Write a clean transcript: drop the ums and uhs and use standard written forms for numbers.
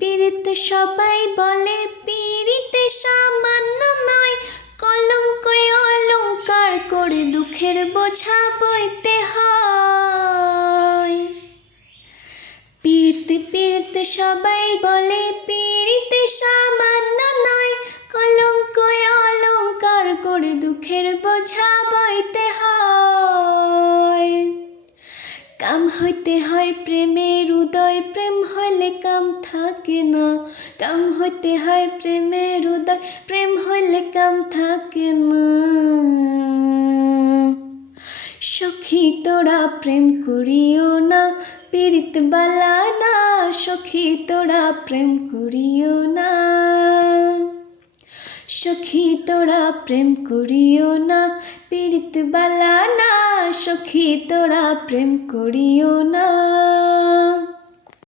পীড়িত সবাই বলে পীড়িতে সামান্য নয়, কলঙ্ক অলঙ্কার করে দুঃখের বোঝা বইতে হয়। পীড়িত সবাই বলে পীড়িতে সামান্য নয়, কলঙ্ক অলঙ্কার করে দুঃখের বোঝা বইতে হয়। কাম হইতে হয় প্রেমের উদয়, প্রেম হইলে কাম থাকে না। কাম হইতে হয় প্রেমের উদয়, প্রেম হইলে কাম থাকে না। সখী তোরা প্রেম করিও না, পীড়িত বালা না। সখী তোরা প্রেম করিও না, সখী তোরা প্রেম করিও না, পীড়িত বালা না। সখী তোরা প্রেম করিও না।